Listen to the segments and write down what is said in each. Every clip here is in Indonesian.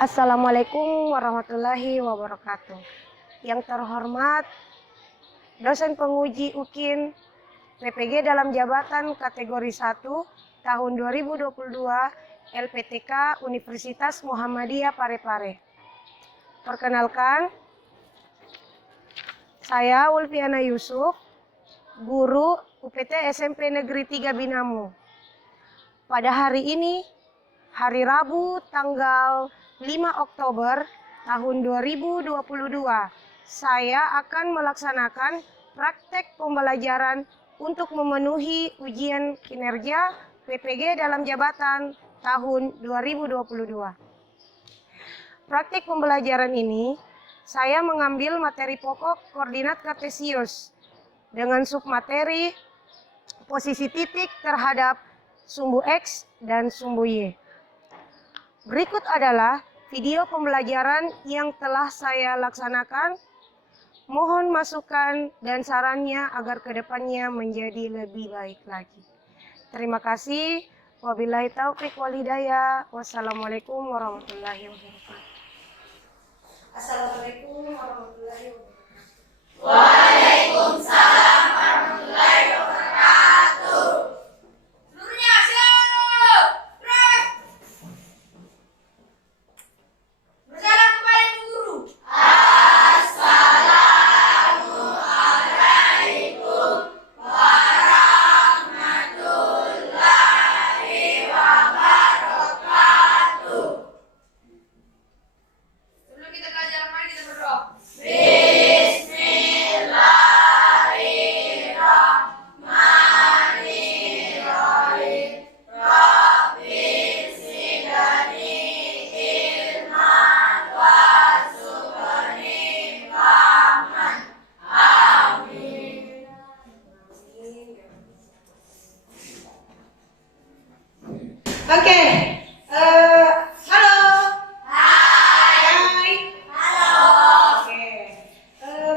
Assalamualaikum warahmatullahi wabarakatuh. Yang terhormat dosen penguji UKIN PPG dalam jabatan kategori 1 tahun 2022 LPTK Universitas Muhammadiyah Parepare. Perkenalkan, saya Ulfiana Yusuf, guru UPT SMP Negeri 3 Binamu. Pada hari ini, hari Rabu tanggal 5 Oktober tahun 2022, saya akan melaksanakan praktek pembelajaran untuk memenuhi ujian kinerja PPG dalam jabatan tahun 2022. Praktek pembelajaran ini, saya mengambil materi pokok koordinat kartesius dengan submateri posisi titik terhadap sumbu X dan sumbu Y. Berikut adalah video pembelajaran yang telah saya laksanakan. Mohon masukan dan sarannya agar kedepannya menjadi lebih baik lagi. Terima kasih. Wabillahi taufiq wal hidayah. Wassalamualaikum warahmatullahi wabarakatuh. Assalamualaikum warahmatullahi wabarakatuh. Waalaikumsalam warahmatullahi wabarakatuh. Seluruhnya siap. Berjalan kepada guru. Assalamualaikum warahmatullahi wabarakatuh. Sebelum kita belajar, mari kita berdoa. Bismillahirrahmanirrahim. Rabbi zidni ilman warzuqni fahman. Amin. Oke, halo. Hai. Halo. Oke,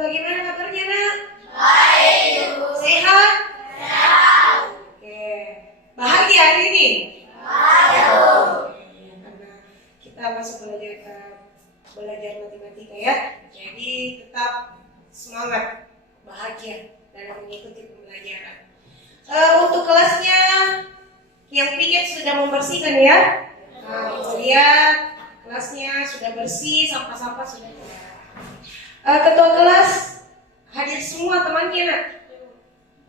bagaimana kabarnya, Nak? Baik. Sehat? Sehat. Oke, bahagia hari ini? Baik. Karena kita masuk belajar matematika ya, jadi tetap semangat, bahagia dalam mengikuti pembelajaran. Untuk kelasnya, yang piket sudah membersihkan ya. Lihat kelasnya sudah bersih, sampah-sampah sudah tidak. Ketua kelas hadir semua temannya, Nak?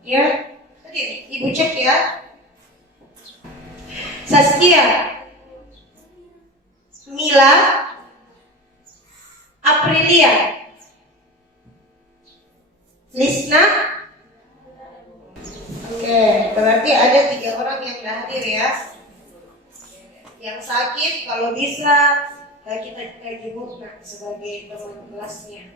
Ya, hadir. Ibu cek ya. Saskia, Mila, Aprilia, Lisna. Oke, berarti ada 3 orang yang tidak hadir ya. Yang sakit kalau bisa kita jenguk sebagai teman kelasnya.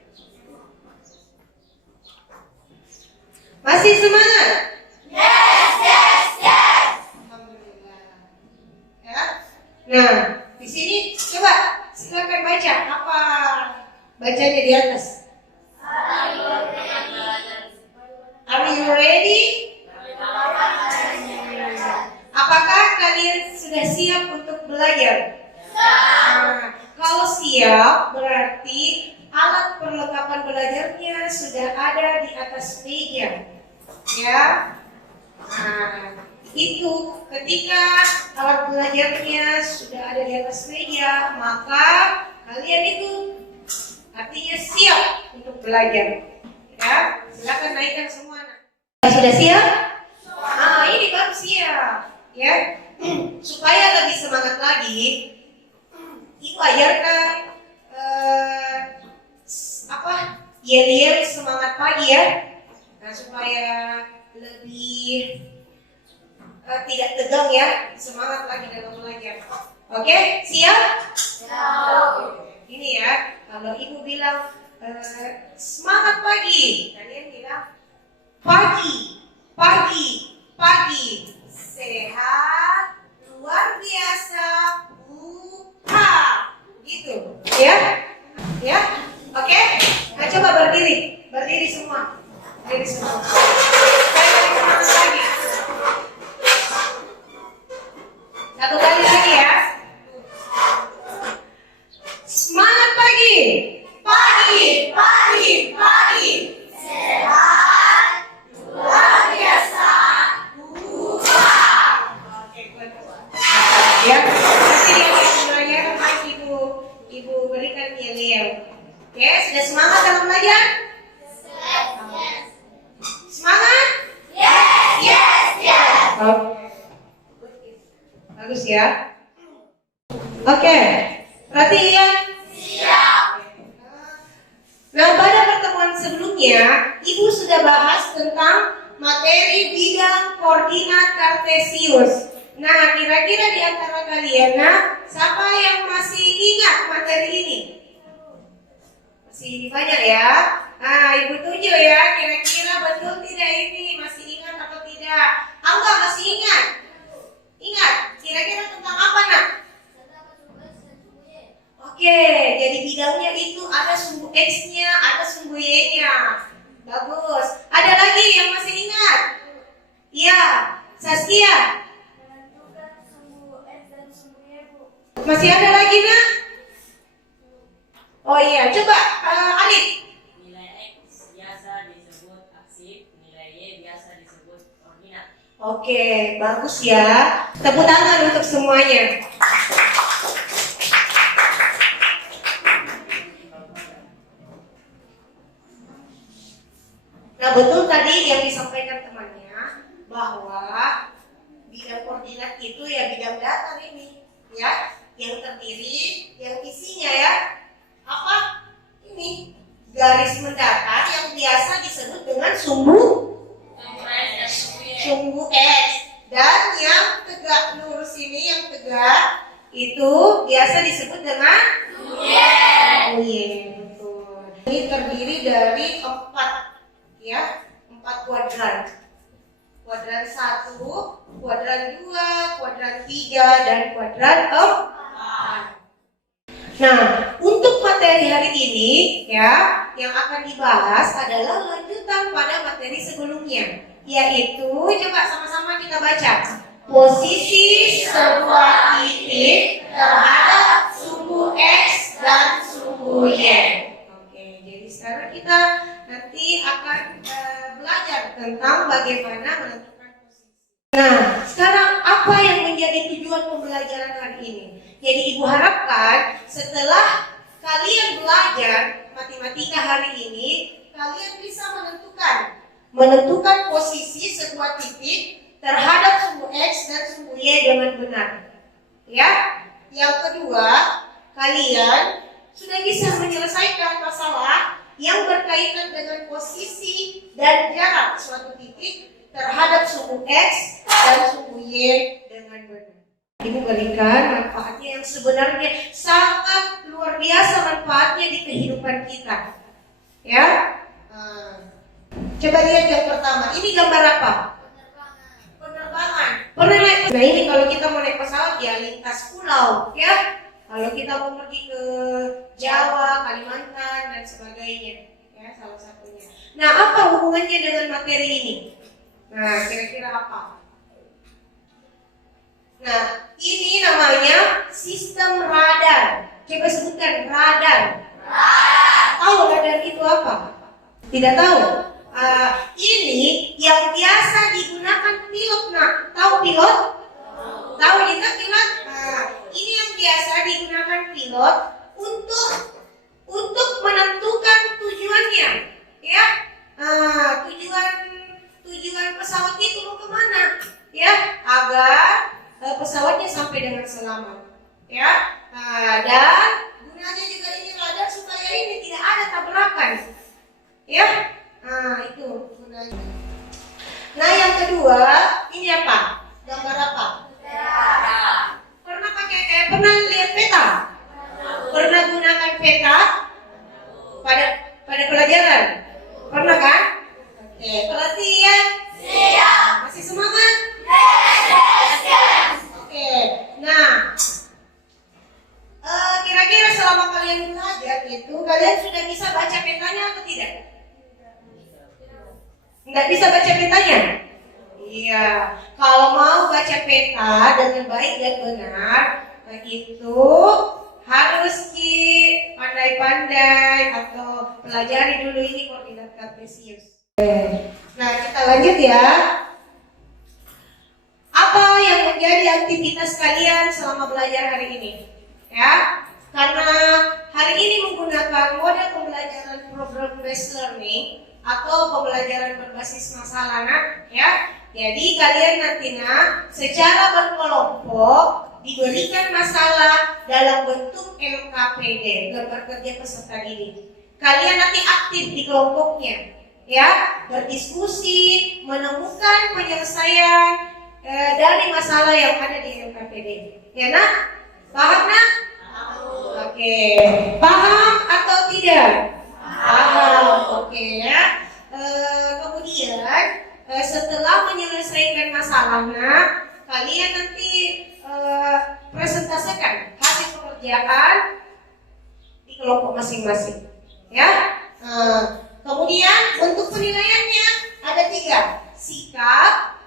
Masih semangat? Yes, yes, yes. Alhamdulillah. Ya. Nah, di sini coba silakan baca apa bacanya di atas. Are you ready? Apakah kalian sudah siap untuk belajar? Nah, kalau siap berarti alat perlengkapan belajarnya sudah ada di atas meja. Ya. Nah, itu ketika alat belajarnya sudah ada di atas meja, maka kalian itu artinya siap untuk belajar. Ya, silakan naikkan semua. Sudah siap? Ini baru siap. Ya, supaya lebih semangat lagi, Ibu ajarkan yel-yel semangat pagi ya. Nah, supaya lebih tidak tegang ya, semangat lagi dalam belajar. Oke, siap? Siap. Ini ya, kalau Ibu bilang semangat pagi, kalian bilang pagi, pagi, pagi. Sehat, luar biasa, buka. Gitu, ya? Ya? Oke? Nah, coba berdiri. Berdiri semua. Berdiri semua. Saya beri semangat lagi. Satu kali lagi ya. Pagi. Sehat. Luar biasa. Oke, good. Ya, nanti yang belajar sama ibu berikan yel-yel. Oke, sudah semangat dalam belajar? Semangat? Yes. Oke. Bagus ya. Oke, perhatian. Siap. Nah, pada pertemuan sebelumnya, Ibu sudah bahas tentang materi bidang koordinat kartesius. Nah, kira-kira di antara kalian, siapa yang masih ingat materi ini? Masih banyak ya? Nah, Ibu tuju ya, kira-kira betul tidak ini? Masih ingat atau tidak? Angga masih ingat? Ingat, kira-kira tentang apa nak? Oke, jadi bidangnya itu ada sumbu X-nya, ada sumbu Y-nya. Bagus. Ada lagi yang masih ingat? Iya, Saskia. Menentukan sumbu X dan sumbu Y, Bu. Masih ada lagi nak? Oh iya, coba Alif. Nilai X biasa disebut aksif, nilai Y biasa disebut koordinat. Oke, bagus ya. Tepuk tangan untuk semuanya. Nah, betul tadi yang disampaikan temannya bahwa bidang koordinat itu ya bidang datar ini, ya, yang terdiri, yang isinya ya apa? Ini garis mendatar yang biasa disebut dengan sumbu X, dan yang tegak lurus ini yang tegak itu biasa disebut dengan betul. Ini terdiri dari 4 kuadran. Kuadran 1, kuadran 2, kuadran 3, dan kuadran 4. Nah, untuk materi hari ini ya, yang akan dibahas adalah lanjutan pada materi sebelumnya, yaitu coba sama-sama kita baca. Posisi sebuah titik terhadap sumbu X dan sumbu Y. Oke, jadi sekarang kita nanti akan belajar tentang bagaimana menentukan posisi. Nah, sekarang apa yang menjadi tujuan pembelajaran hari ini? Jadi Ibu harapkan setelah kalian belajar matematika hari ini, kalian bisa menentukan posisi sebuah titik terhadap sumbu X dan sumbu Y dengan benar. Ya. Yang kedua, kalian sudah bisa menyelesaikan masalah yang berkaitan dengan posisi dan jarak suatu titik terhadap sumbu X dan sumbu Y dengan benar. Ibu berikan manfaatnya yang sebenarnya sangat luar biasa manfaatnya di kehidupan kita. Ya. Coba lihat yang pertama. Ini gambar apa? Penerbangan. Pernah naik? Nah, ini kalau kita mau naik pesawat ya lintas pulau, ya. Kalau kita mau pergi ke Jawa, Kalimantan dan sebagainya, ya salah satunya. Nah, apa hubungannya dengan materi ini? Nah, kira-kira apa? Nah, ini namanya sistem radar. Coba sebutkan radar. Tahu radar itu apa? Tidak tahu? Ini yang biasa digunakan pilot, nak. Tahu pilot? Tahu juga pilot? Ini yang biasa digunakan pilot untuk menentukan tujuannya, ya. Tujuan pesawat itu mau kemana, ya? Agar pesawatnya sampai dengan selamat, ya. Dan gunanya juga ini radar supaya ini tidak ada tabrakan, ya. Itu gunanya. Nah, yang kedua ini apa? Gambar apa? Pernah lihat peta? Pernah gunakan peta pada pelajaran? Pernah kan? Oke, perhatian. Siap. Masih semangat? Yes. Oke, nah, kira-kira selama kalian belajar itu, kalian sudah bisa baca petanya atau tidak? Nggak bisa baca petanya? Iya, kalau mau baca peta dengan baik dan benar, itu harus pandai-pandai atau pelajari dulu ini koordinat kartesius. Nah, kita lanjut ya. Apa yang menjadi aktivitas kalian selama belajar hari ini? Ya, karena hari ini menggunakan model pembelajaran program based learning atau pembelajaran berbasis masalah, ya. Jadi kalian nantinya secara berkelompok diberikan masalah dalam bentuk LKPD, gambar kerja peserta didik. Kalian nanti aktif di kelompoknya, ya, berdiskusi, menemukan penyelesaian dari masalah yang ada di LKPD. Ya, nak? Paham, nak? Oke. Paham atau tidak? Paham. Oke, ya. Kemudian setelah menyelesaikan masalahnya, kalian nanti presentasikan hasil pekerjaan di kelompok masing-masing. Ya. Kemudian untuk penilaiannya ada 3: sikap,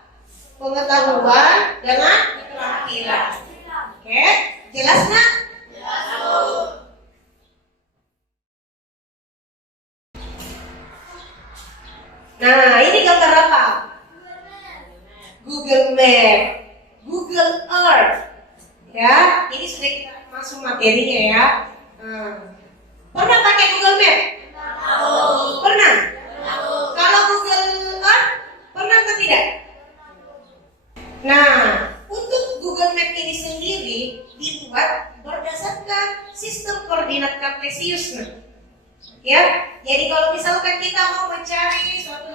pengetahuan, dengan keterampilan. Oke, jelas nggak? Nah, ini gambar apa? Google Map, Google Earth. Ya, ini sudah kita masuk materinya ya. Pernah pakai Google Map? Pernah? Kalau Google Earth, pernah atau tidak? Nah, untuk Google Map ini sendiri dibuat berdasarkan sistem koordinat kartesius. Ya, jadi kalau misalkan kita mau mencari suatu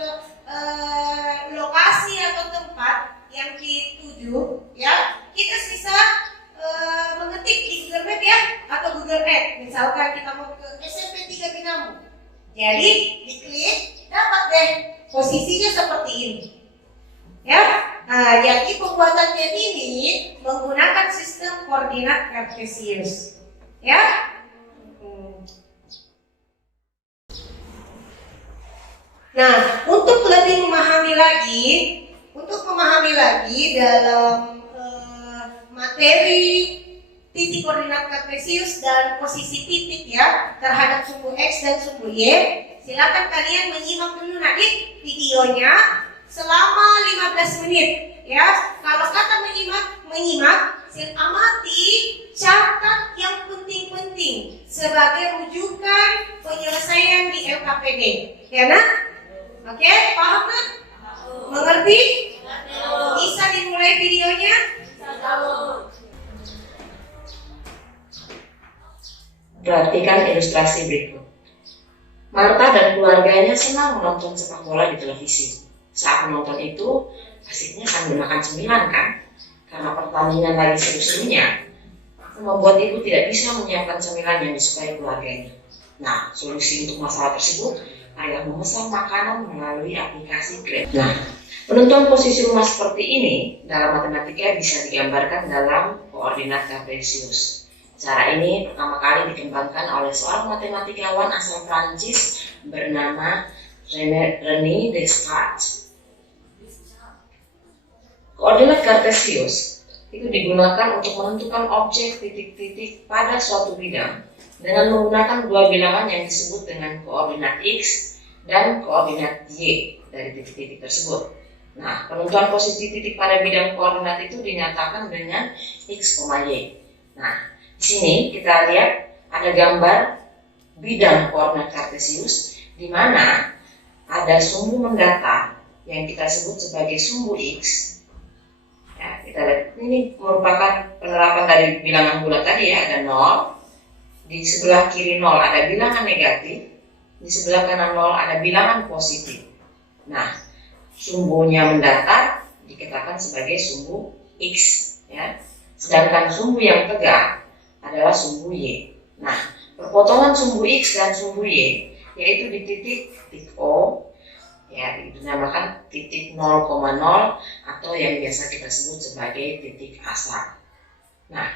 lokasi atau tempat yang dituju, ya, kita bisa mengetik di Google Map ya, atau Google Earth. Misalkan kita mau ke SMP 3 Binamu, jadi diklik, dapat deh posisinya seperti ini. Ya, jadi pembuatannya ini menggunakan sistem koordinat kartesius. Ya. Nah, untuk lebih memahami lagi dalam materi titik koordinat kartesius dan posisi titik ya terhadap sumbu X dan sumbu Y, silakan kalian menyimak dulu nanti videonya selama 15 menit ya. Kalau kata menyimak, amati, catat yang penting-penting sebagai rujukan penyelesaian di LKPD. Ya, nak? Oke, paham kan? Mengerti? Bisa dimulai videonya? Perhatikan ilustrasi berikut. Marta dan keluarganya senang menonton sepak bola di televisi. Saat menonton itu, asiknya sambil makan cemilan kan? Karena pertandingan lagi seru-serunya, membuat ibu tidak bisa menyiapkan cemilan yang disukai keluarganya. Nah, solusi untuk masalah tersebut adalah memesan makanan melalui aplikasi Grab. Nah, penentuan posisi rumah seperti ini dalam matematika bisa digambarkan dalam koordinat kartesius. Cara ini pertama kali dikembangkan oleh seorang matematikawan asal Prancis bernama René Descartes. Koordinat kartesius itu digunakan untuk menentukan objek titik-titik pada suatu bidang dengan menggunakan dua bilangan yang disebut dengan koordinat X dan koordinat Y dari titik-titik tersebut. Nah, penentuan posisi titik pada bidang koordinat itu dinyatakan dengan X, Y. Nah, di sini kita lihat ada gambar bidang koordinat kartesius di mana ada sumbu mendatar yang kita sebut sebagai sumbu X. Ya, kita lihat ini merupakan penerapan dari bilangan bulat tadi ya, ada 0. Di sebelah kiri 0 ada bilangan negatif, di sebelah kanan 0 ada bilangan positif. Nah, sumbunya mendatar dikatakan sebagai sumbu X, ya. Sedangkan sumbu yang tegak adalah sumbu Y. Nah, perpotongan sumbu X dan sumbu Y yaitu di titik O, ya, dinamakan titik 0,0 atau yang biasa kita sebut sebagai titik asal. Nah,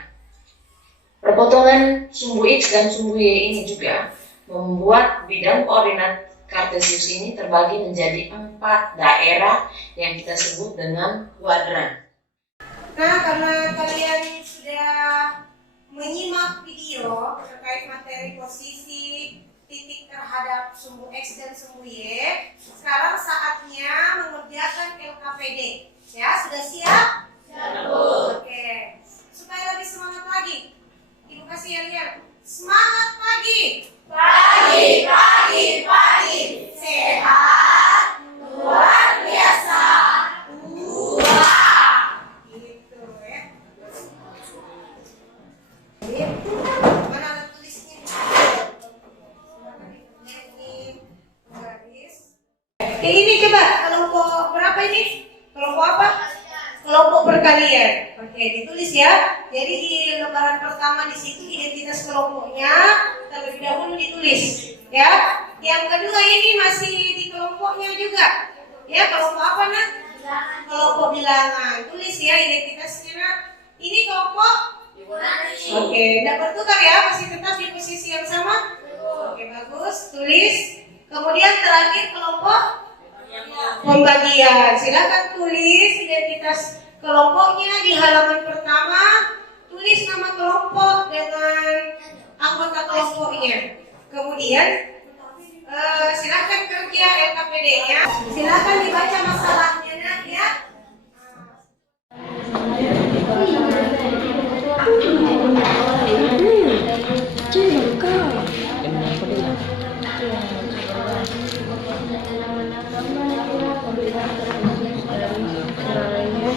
perpotongan sumbu X dan sumbu Y ini juga membuat bidang koordinat kartesius ini terbagi menjadi 4 daerah yang kita sebut dengan kuadran. Nah, karena kalian sudah menyimak video terkait materi posisi titik terhadap sumbu X dan sumbu Y. Sekarang saatnya mengerjakan LKPD. Ya, sudah siap? Oke. Supaya lebih semangat lagi, Ibu kasih ya. Semangat pagi. Pagi, pagi, pagi. Sehat. Luar biasa. Gitu ya. Mana alat tulisnya? Ini garis. Ini coba kelompok berapa ini? Kelompok apa? Kelompok perkalian. Oke, ditulis ya. Jadi di lembaran pertama di situ identitas kelompoknya terlebih dahulu ditulis, ya. Yang kedua ini masih di kelompoknya juga. Ya, kelompok apa nak? Kelompok bilangan. Tulis ya identitasnya nak. Ini kelompok. Oke, tidak bertukar ya, masih tetap di posisi yang sama. Oke, bagus. Tulis. Kemudian terakhir kelompok pembagian. Silakan tulis identitas kelompoknya di halaman pertama. Tulis nama kelompok dengan anggota kelompoknya. Kemudian silakan kerja LKPD-nya. Silakan dibaca masalahnya nak ya.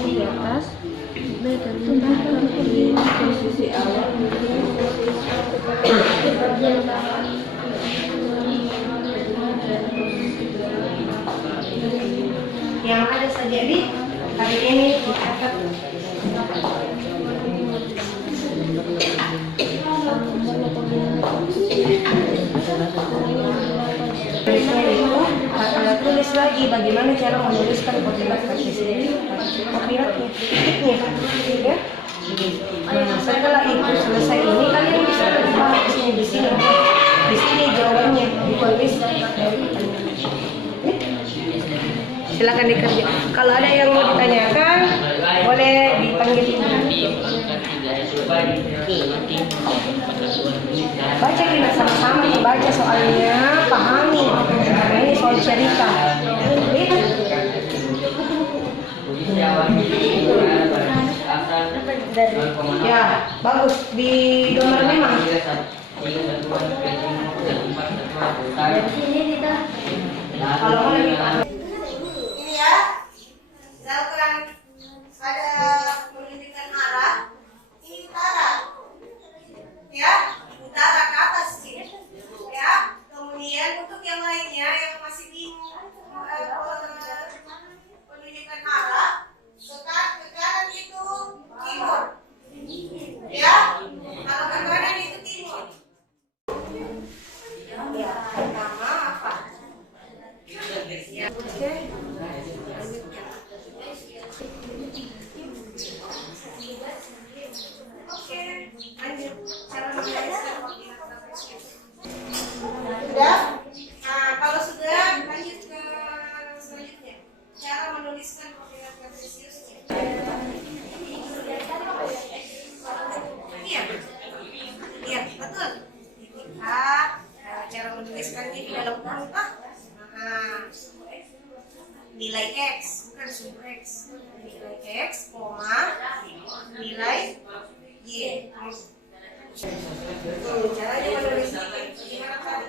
Di atas tentukan di posisi awal Yang ada saja di hari ini dicatat. Tulis lagi bagaimana cara menuliskan koordinat kartesius. Koordinatnya, titiknya, ya. Nah, setelah itu selesai ini kalian bisa bahas di sini. Di sini jawabannya ditulis dari silakan dikerja. Kalau ada yang mau ditanyakan, boleh dipanggil. Baca kita sama-sama, baca soalnya, pahami. Karena ini soal cerita. Ya, bagus. Di gambar memang. Kalau mau lebih ini ya, misalkan ada menunjukkan arah, ini utara, ya, utara ke atas sih, ya. Kemudian untuk yang lainnya yang masih bingung menunjukkan arah, ke kanan itu timur, ya. Kalau ke kanan itu timur. Ya, pertama apa? Ya, oke. Oke, lanjut. Cara menuliskan koordinat kartesius. Sudah? Nah, kalau sudah, lanjut ke selanjutnya. Cara menuliskan koordinat kartesiusnya. Iya, iya, betul. Titik H, cara menuliskannya di dalam kurung H. Nah, nilai X, bukan sumbu X. Nilai X, koma, nilai Y. Caranya menulis gimana tadi?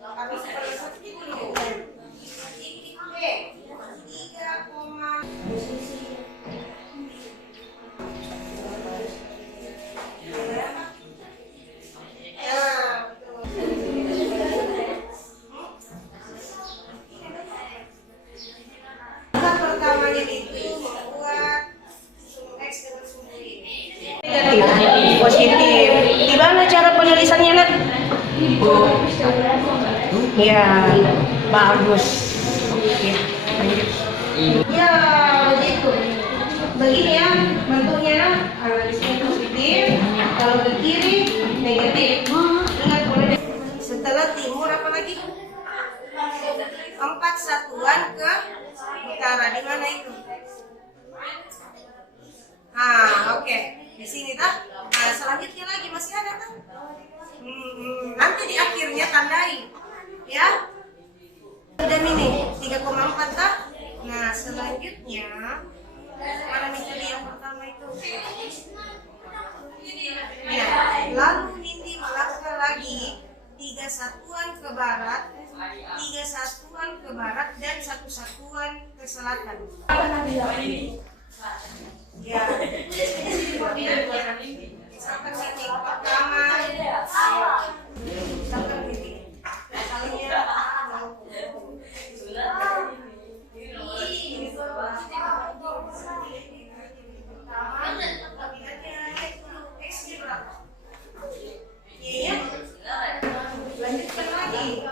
Kami seperti seperti menunjukkan titik B 3, pertamanya itu membuat sumbu X dengan sumbu Y. Positif. Gimana cara penulisannya nak? Ya, bagus. Ya, lanjut. Ya, begitu. Begini ya, bentuknya. Di sini positif. Kalau ke kiri negatif. Ingat boleh. Setelah timur apa lagi? 4 satuan ke utara. Di mana itu? Ah, oke. Di sini tak? Nah, selanjutnya lagi masih ada kan? Nanti di akhirnya tandai, ya. Dan ini 3,4 tak? Nah, selanjutnya mana metode yang pertama itu? Ya, lalu Nindi melakukan lagi 3 satuan ke barat, 3 satuan ke barat dan 1 satuan ke selatan. Ya. Misalkan titik pertama, misalkan titik misalnya lanjutkan lagi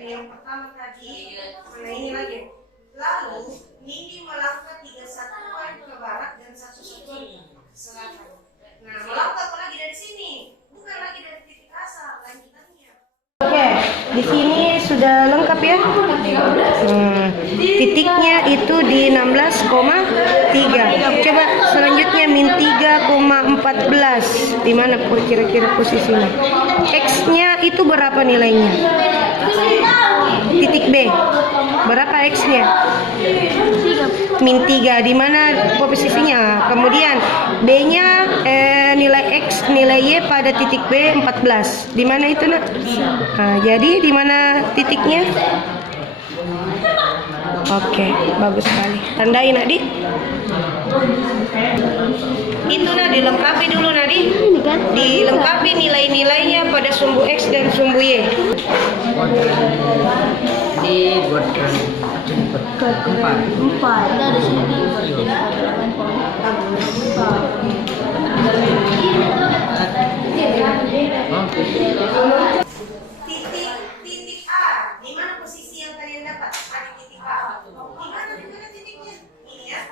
yang pertama tadi, mana ini lagi. Lalu Nindi melangkah 3 satuan ke barat dan 1 satuan ke selatan. Nah, melangkah apa lagi dari sini? Bukan lagi dari titik asal, lanjutannya. Oke, di sini sudah lengkap ya. Titiknya itu di 16,3. Coba selanjutnya min 3,14. Di mana kira-kira posisinya? X-nya itu berapa nilainya? Titik B. Berapa X-nya? Min 3. Di mana posisinya? Kemudian B-nya nilai X, nilai Y pada titik B 14. Di mana itu, Nak? Nah, jadi di mana titiknya? Oke, bagus sekali. Tandai, Nak, Di. Itu, Nak, dilengkapi dulu, Nak, Di. Dilengkapi nilai-nilainya pada sumbu X dan sumbu Y. Dibuat empat. Dari sini. Titik A, di mana posisi yang kalian dapat? Ada titik A. Di mana titiknya? Ini ya.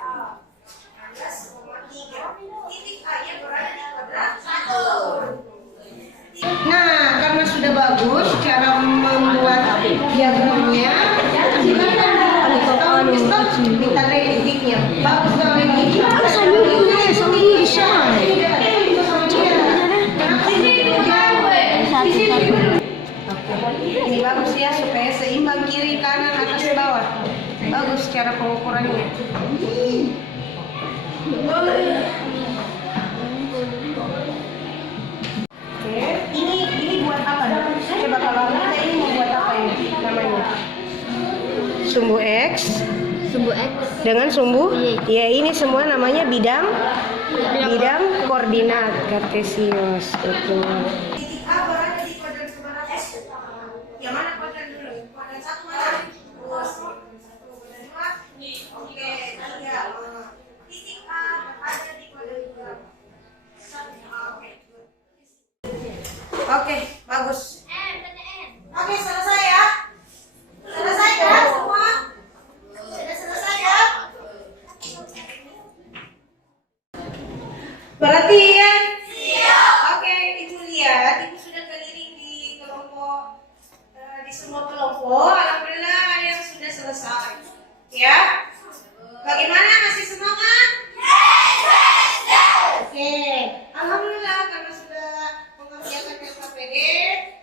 16,3. Titik A nya berada di kuadrat 1. Nah, karena sudah bagus cara membuat diagramnya, silakan kita lihat titiknya. Bagus sekali. Ini bagus ya supaya seimbang kiri kanan atas bawah. Bagus cara pengukurannya. Oke, ini buat apa? Coba kalau kita ini mau buat apa ini namanya? Sumbu X Sumbu X. dengan sumbu Y. Ya, ini semua namanya bidang koordinat kartesius. Betul. Titik A berada di kuadran sebelah S. Yang mana kuadran dulu? Kuadran 1 mana? Kuadran 2. Oke, 3. Titik A ada di kuadran 2. Oke, bagus. Oke, selesai ya. Selesai ya semua? Sudah selesai ya? Perhatian. Siap. Oke, Ibu lihat, Ibu sudah keliling di kelompok, di semua kelompok. Alhamdulillah ada yang sudah selesai. Ya. Bagaimana? Masih semangat? Oke. Alhamdulillah karena sudah mengerjakan LKPD,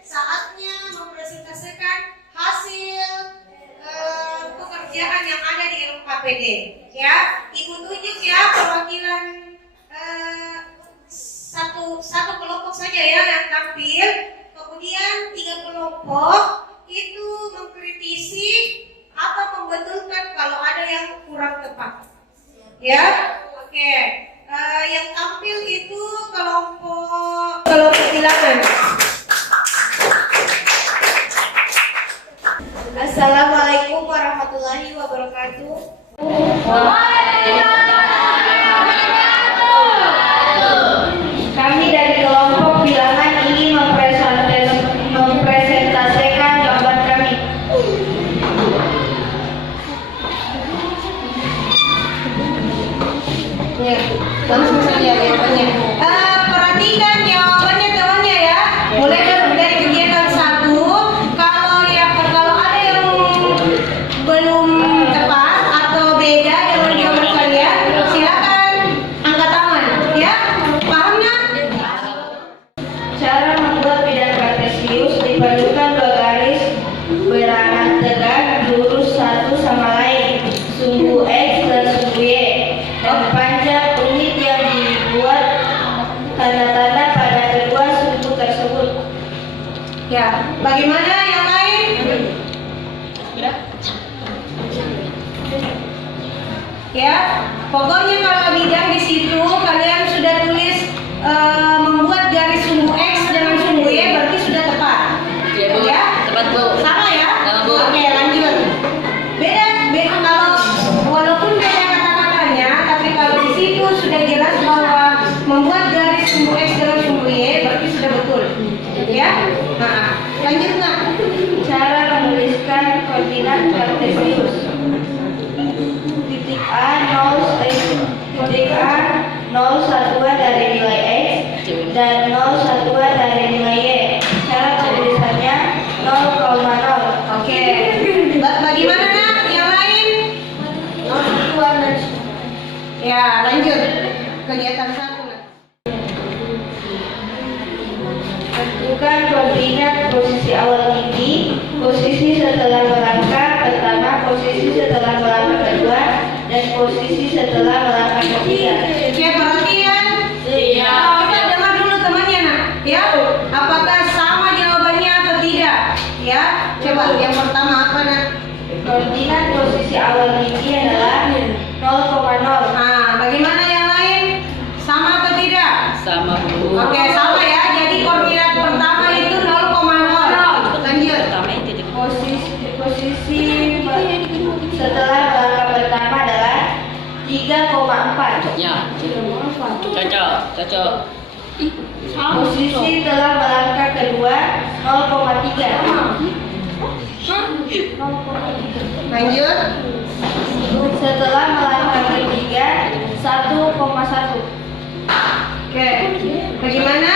saatnya mempresentasikan hasil pekerjaan yang ada di LKPD. Ya, Ibu tunjuk ya perwakilan satu kelompok saja ya yang tampil. Kemudian 3 kelompok itu mengkritisi atau membetulkan kalau ada yang kurang tepat. Ya, oke. Yang tampil itu kelompok bilangan. Assalamualaikum warahmatullahi wabarakatuh. Kami dari kelompok bilangan ingin mempresentasikan gambar kami. Ya, langsung saja jawabannya. Perhatikan jawabannya temannya ya. Mulai dari kegiatan 1. Kalau ada yang belum tepat atau beda dengan jawaban kalian, silakan angkat tangan ya. Pokoknya kalau bidang di situ kalian sudah tulis membuat garis sumbu X dengan sumbu Y berarti sudah tepat. Ya, Bu. Ya? Tepat, Bu. Sama ya? Sama, Bu. Oke, lanjut. Beda kalau walaupun beda kata-katanya, tapi kalau di situ sudah jelas bahwa membuat garis sumbu X dengan sumbu Y berarti sudah betul. Ya? Nah, lanjut nggak? Cara menuliskan koordinat kartesius. Titik A 0 satuan dari nilai X dan 0 satuan dari nilai Y. Cara penulisannya 0,0. Oke. Bagaimana nak? Yang lain? Ya, lanjut. Kegiatan 1. Tentukan koordinat posisi awal tinggi, posisi setelah melangkah pertama, posisi setelah melangkah kedua, dan posisi setelah melangkah ketiga. Oke, perhatian. Iya. Coba dengar dulu temannya nak. Ya, apakah sama jawabannya atau tidak? Ya, coba yang pertama apa nak? Koordinat posisi awal tinggi adalah 0,0. Nah, bagaimana yang lain? Sama atau tidak? Sama, Bu. Oke, sama ya. Jadi koordinat pertama itu 0,0. Lanjut. Pertama itu jadi Posisi setelah melangkah pertama adalah 3,4. ya. Cocok. Posisi setelah melangkah kedua 0,3. Lanjut. Setelah melangkah ketiga 1,1. Oke. Bagaimana?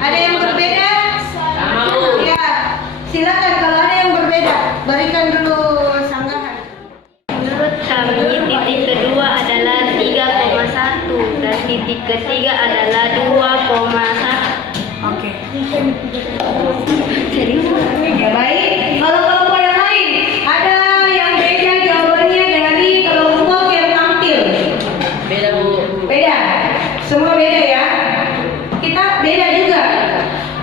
Ada yang berbeda? Sama, Bu. Ya. Silakan kalau ada yang berbeda, berikan dulu sanggahan. Menurut kami titik kedua adalah 3,1 dan titik ketiga adalah 2,1. Oke. Ya baik. Kalau kelompok yang lain, ada yang beda jawabannya dari kelompok yang tampil. Beda, Bu. Beda. Semua beda ya. Kita beda juga.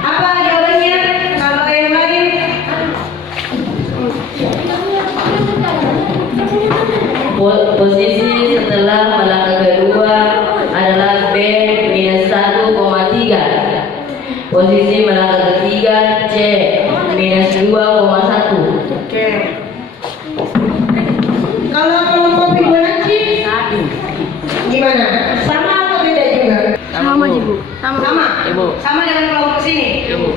Apa jawabannya? Kalau yang lain? Posisi setelah melangkah kedua adalah B minus 1,3. Posisi melangkah ketiga C minus 2,1. Oke. Kalau kelompok Fibonacci gimana? Sama atau beda juga? Sama aja, Bu. Sama. Ibu. Sama dengan kelompok sini. Bu.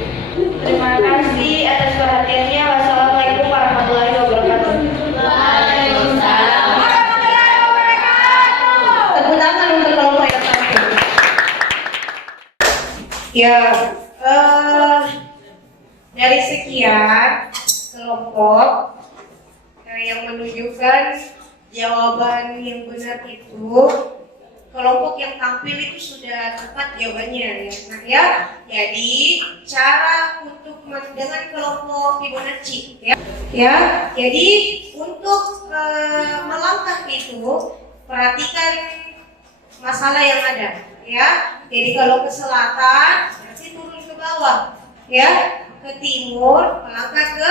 Terima kasih atas perhatiannya. Wassalamualaikum warahmatullahi wabarakatuh. Tepuk tangan untuk kelompok yang satu. Ya, dari sekian kelompok yang menunjukkan jawaban yang benar itu, kelompok yang tampil itu sudah tepat jawabannya ya. Nah ya, jadi cara untuk dengan kelompok Fibonacci ya, jadi untuk melangkah itu perhatikan masalah yang ada ya. Jadi kalau ke selatan berarti turun ke bawah ya, ke timur melangkah ke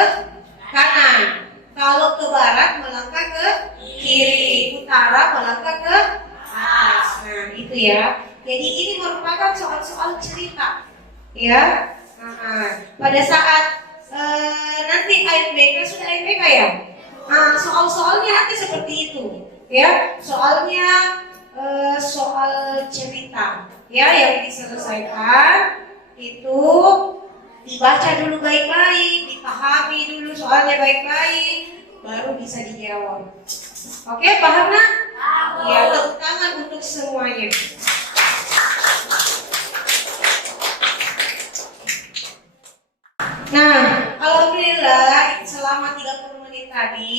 kanan, kalau ke barat melangkah ke kiri, utara melangkah ke atas. Nah itu ya. Jadi ini merupakan soal-soal cerita ya. Pada saat nanti AMBK sudah AMBK ya. Nah soal-soalnya nanti seperti itu ya. Soalnya soal cerita ya yang diselesaikan itu dibaca dulu baik-baik, dipahami dulu soalnya baik-baik, baru bisa dijawab. Oke, paham nak? Ya, tepuk tangan untuk semuanya. Nah, alhamdulillah selama 30 menit tadi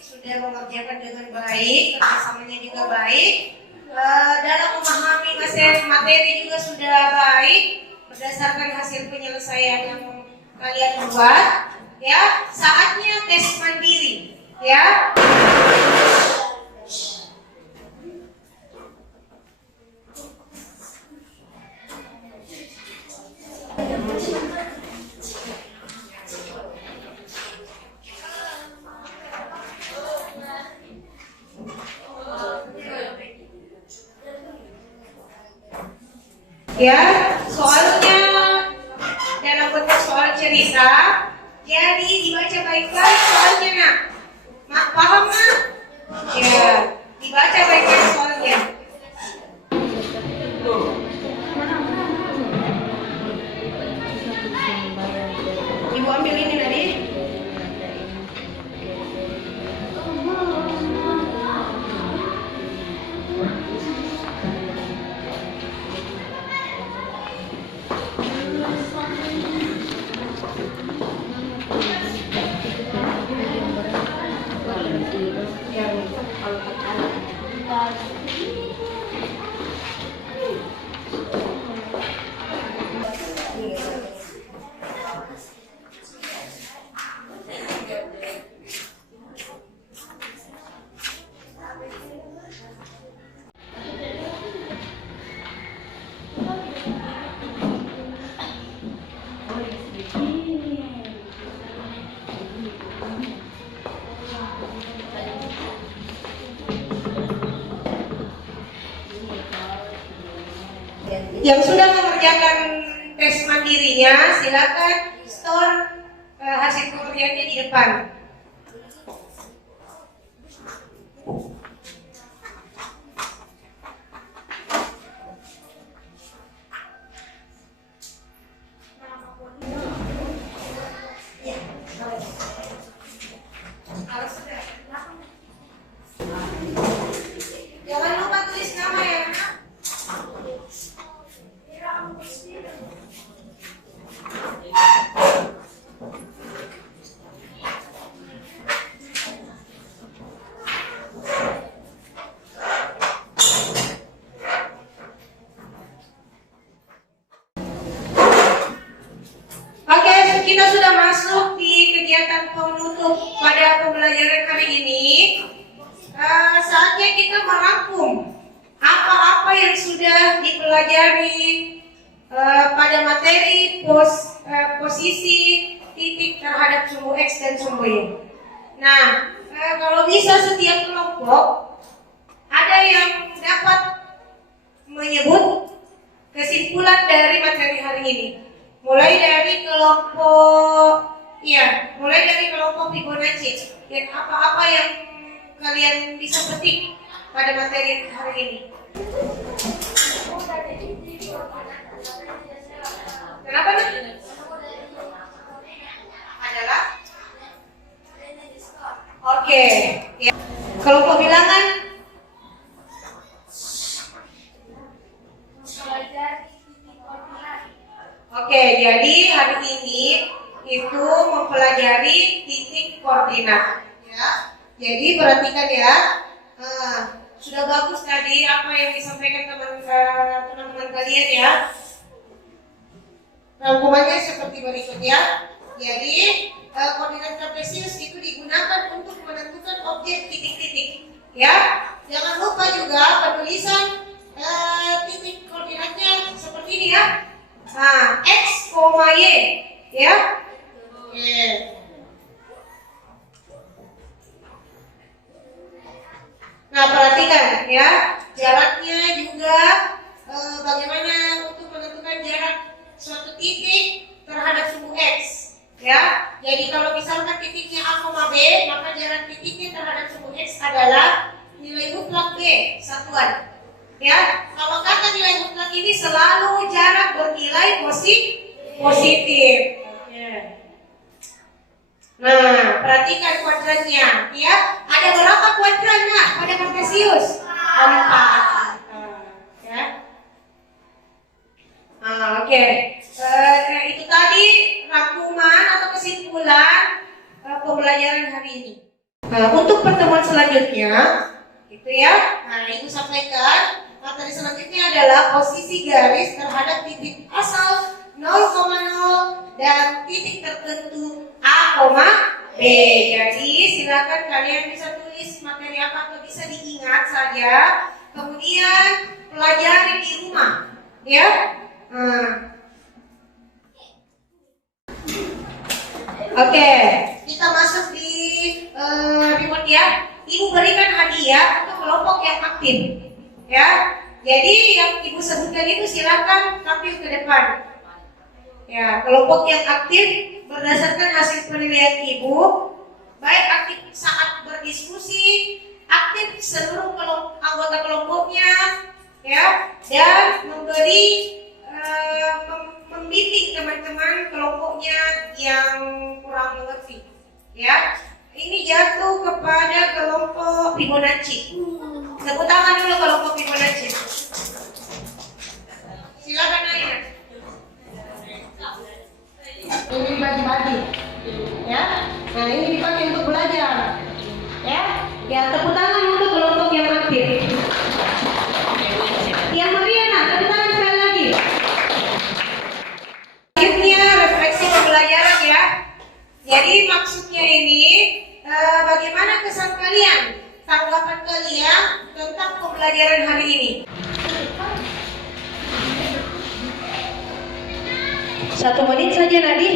sudah mengerjakan dengan baik, kerjasamanya juga baik. Dalam memahami materi juga sudah baik berdasarkan hasil penyelesaian yang kalian buat ya. Saatnya tes mandiri ya. Ya, soalnya dalam bentuk soal cerita. Jadi dibaca baik-baik soalnya nak. Mak paham nak? Ya, dibaca baik-baik soalnya. Ibu ambil ini tadi. Yang sudah mengerjakan tes mandirinya, silakan store hasil pengerjaannya di depan. Jangan lupa tulis nama ya. Oke, kita sudah masuk di kegiatan penutup pada pembelajaran hari ini. Saatnya kita merangkum apa-apa yang sudah dipelajari pada materi posisi titik terhadap sumbu X dan sumbu Y. Nah, kalau bisa setiap kelompok ada yang dapat menyebut kesimpulan dari materi hari ini. Mulai dari kelompok Fibonacci. Dan apa-apa yang kalian bisa petik pada materi hari ini. Kenapa nih? Adalah Oke. Ya. Kelompok bilangan Oke, jadi hari ini itu mempelajari titik koordinat. Ya, jadi perhatikan ya. Sudah bagus tadi apa yang disampaikan teman-teman kalian ya. Rangkumannya seperti berikut ya. Jadi koordinat kartesius itu digunakan untuk menentukan objek titik-titik. Ya, jangan lupa juga penulisan titik koordinatnya seperti ini ya. Nah, X, Y, ya. Oke. Nah, perhatikan ya, jaraknya juga bagaimana untuk menentukan jarak suatu titik terhadap sumbu X, ya. Jadi kalau misalkan titiknya A, B, maka jarak titiknya terhadap sumbu X adalah nilai mutlak B satuan. Ya, kalau kata nilai mutlak ini selalu jarak bernilai positif. Nah, perhatikan kuadrannya, ya. Ada berapa kuadrannya pada kartesius? 4. Ya. Oke. Itu tadi rangkuman atau kesimpulan pembelajaran hari ini. Untuk pertemuan selanjutnya, itu ya. Nah, Ibu sampaikan materi selanjutnya adalah posisi garis terhadap titik asal 0,0 dan titik tertentu A, B. Jadi silakan kalian bisa tulis materi apa atau bisa diingat saja, kemudian pelajari di rumah, ya. Oke, kita masuk di remote ya. Ibu berikan hadiah untuk kelompok yang aktif, ya. Jadi yang Ibu sebutkan itu silakan tampil ke depan. Ya, kelompok yang aktif berdasarkan hasil penilaian Ibu, baik aktif saat berdiskusi, aktif seluruh anggota kelompoknya, ya, dan membimbing teman-teman kelompoknya yang kurang mengerti, ya. Ini jatuh kepada kelompok Fibonacci. Tepuk tangan dulu kelompok Fibonacci. Silakan Naya. Ini bagi-bagi, ya. Nah ini dipakai untuk belajar, ya. Ya, tepuk tangan untuk kelompok yang aktif. Yang Mariana, tepuk tangan sekali lagi. Selanjutnya refleksi pembelajaran, ya. Jadi maksudnya ini bagaimana kesan kalian, tanggapan kalian tentang pembelajaran hari ini? 1 menit saja Nadi.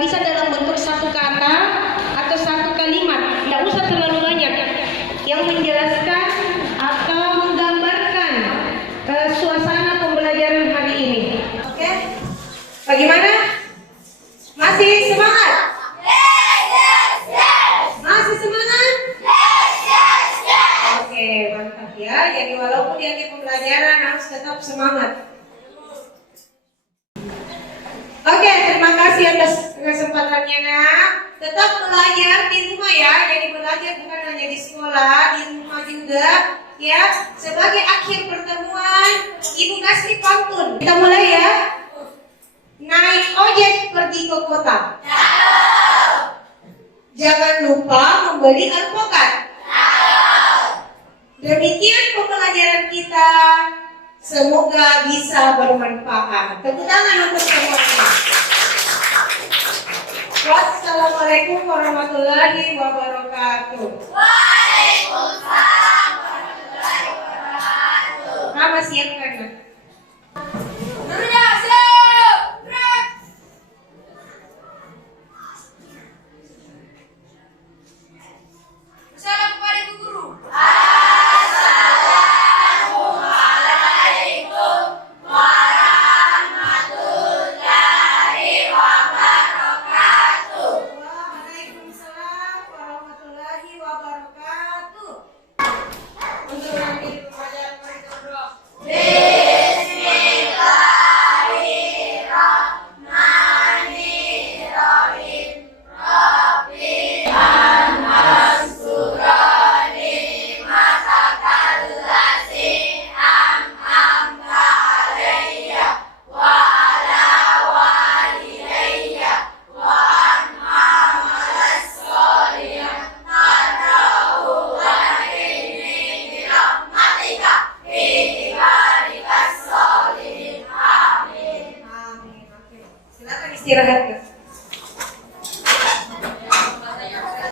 Bisa dalam bentuk satu kata atau satu kalimat, tidak usah terlalu banyak, yang menjelaskan atau menggambarkan suasana pembelajaran hari ini. Oke? Bagaimana? Masih semangat? Masih semangat? Oke, mantap ya. Jadi walaupun di akhir pembelajaran harus tetap semangat. Oke, terima kasih atas kesempatannya nak. Tetap belajar di rumah ya. Jadi belajar bukan hanya di sekolah, di rumah juga ya. Sebagai akhir pertemuan, Ibu kasih pantun. Kita mulai ya. Naik ojek pergi ke kota. Jangan lupa membeli alpukat. Demikian pembelajaran kita. Semoga bisa bermanfaat. Tepuk tangan untuk semuanya. Wassalamualaikum warahmatullahi wabarakatuh. Waalaikumsalam warahmatullahi wabarakatuh. Nama siapkan. Salam kepada Ibu Guru. Istirahat.